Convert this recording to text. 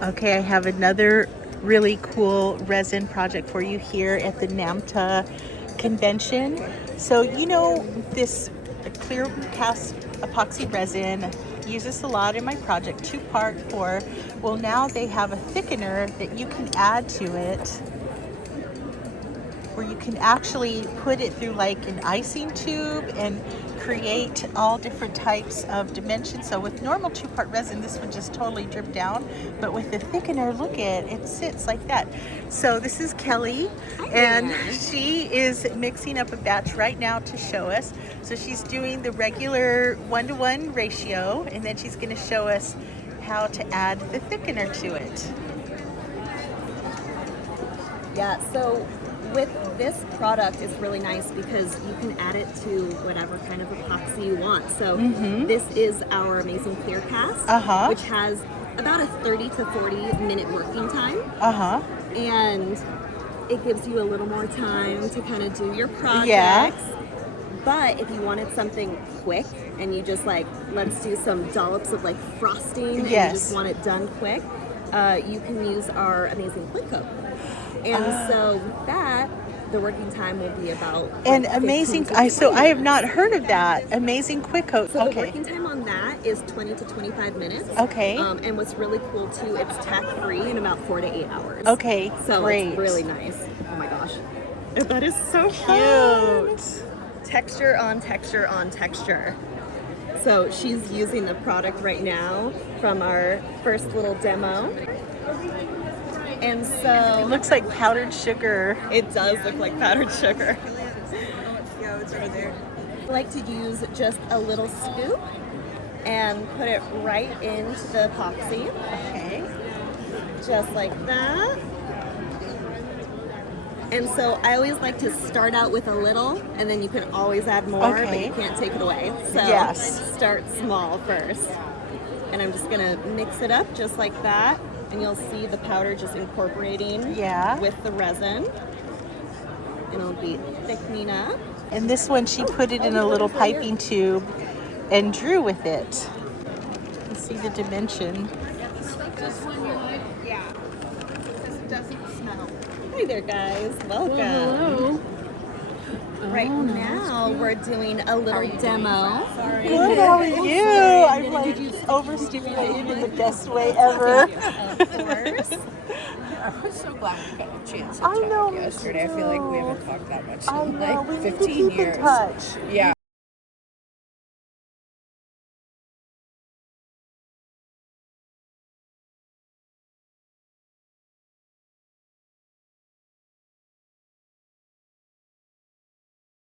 Okay, I have another really cool resin project for you here at the NAMTA convention. So, this clear cast epoxy resin, use this a lot in my project, two-part for, well, now they have a thickener that you can add to it, where you can actually put it through like an icing tube and create all different types of dimensions. So with normal two-part resin, this would just totally drip down, but with the thickener, look at it sits like that. So this is Kelly, and she is mixing up a batch right now to show us. So she's doing the regular 1-to-1 ratio, and then she's going to show us how to add the thickener to it. Yeah, so with this product, it's really nice because you can add it to whatever kind of epoxy you want. So this is our amazing clear cast, which has about a 30 to 40 minute working time. And it gives you a little more time to kind of do your projects. But if you wanted something quick and you just like, let's do some dollops of like frosting and you just want it done quick, you can use our amazing quick coat. And so with that, the working time will be about and amazing. I have not heard of that. Amazing quick coat. So the working time on that is 20 to 25 minutes. And what's really cool too, it's tack free in about 4 to 8 hours. So great. It's really nice. Oh my gosh, that is so cute. Texture on texture on texture. So she's using the product right now from our first little demo. And so it looks like powdered sugar. It does look like powdered sugar. Yeah, it's over there. I like to use just a little scoop and put it right into the epoxy. Just like that. And so I always like to start out with a little, and then you can always add more, but you can't take it away. So start small first. And I'm just gonna mix it up just like that. And you'll see the powder just incorporating with the resin. And it'll be thickening up. And this one, she put it in a little piping tube and drew with it. You see the dimension. This one you like? Yeah. Because it doesn't smell. Hi there, guys. Welcome. Hello. Right now, we're doing a little demo. Good, how are you? I'm like overstimulated in the best way ever. Of course. I'm so glad we got a chance to I know, talk yesterday. I feel like we haven't talked that much in we like need to 15 keep years. in touch. Yeah.